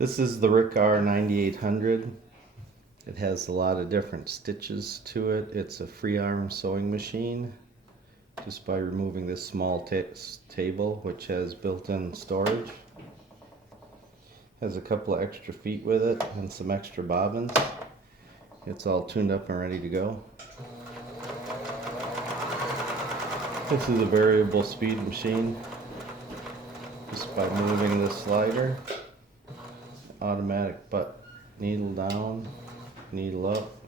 This is the Riccar 9800. It has a lot of different stitches to it. It's a free arm sewing machine. Just by removing this small table, which has built-in storage. Has a couple of extra feet with it and some extra bobbins. It's all tuned up and ready to go. This is a variable speed machine. Just by moving the slider, automatic butt needle down, needle up.